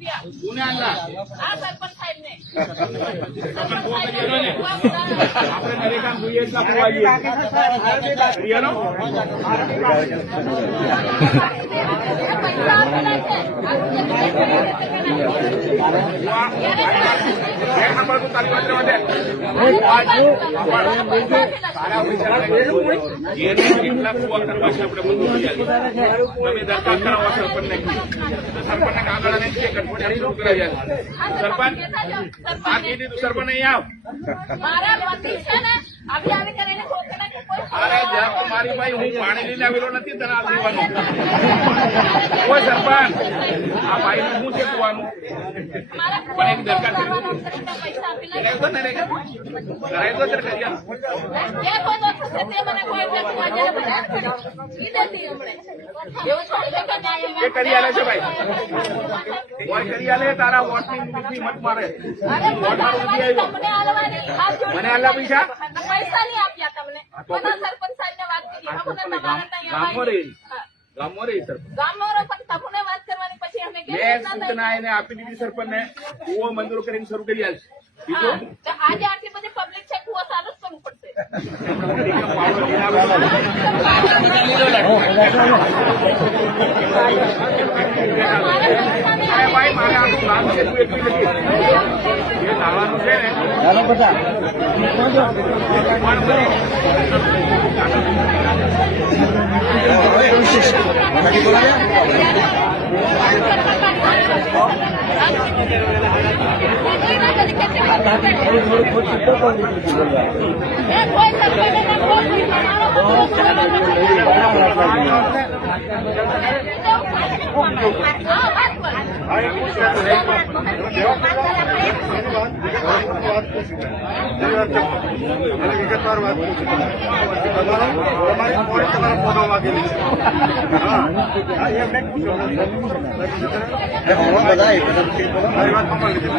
રૂપિયા કોને આલ્લા? આ સરપંચ સાહેબને. આપણે નરેગા જોઈએ એટલા ખોવાઈએ. હરિયાણો? કેટલા કુવા કરવા છે આપણે બધું તમે દરખાસ્ત કરાવો સરપંચને સરપંચને કાગળ અને સરપંચ આ કીધું સરપંચ અહીં આવ. મારા વતી છે ને આવી આવી કરીને ખોટના કે કોઈ અરે જ્યાં મારી ભાઈ હું પાણી લઈને આવેલો નથી તને આ દેવાનું કોઈ સરપંચ આ ભાઈ નું શું છે કુવાનું મારા પણ એક દરકાર કરવાનો પૈસા આપી લે કરાય તો કરી જે કોઈ દોસ્ત છે તે મને કોઈ વ્યક્તિ આજે બધા ઈ દેતી હમણે એવું થોડી કે ન્યાય એ કરી આલે છે ભાઈ કોઈ કરી આલે તારા વોટની નીતિ મત મારે અરે તમને આલવાની મને આલ્યા પૈસા પૈસા નહીં આપ્યા તમને બધા સરપંચ સાહેબને વાત કરી આ બધા તમારા ત્યાં ગામમાં રહી સરપંચ ગામમાં પણ તમને વાત કરવાની પછી અમે મેં સૂચના એને આપી દીધી સરપંચને કુવો મંજૂર કરીને શરૂ કરી આલશે બીજું આજે આટલી બધી પબ્લિક છે કુવો ચાલુ જ કરવું પડશે ભાઈ મારે આનું કામ છે તું એટલું નથી એ લાવવાનું છે ને ચાલો બધા વિગતવાર વાત તમારી પોઈન્ટ તમારા ફોટો માંગેલી છે મારી વાત સાંભળી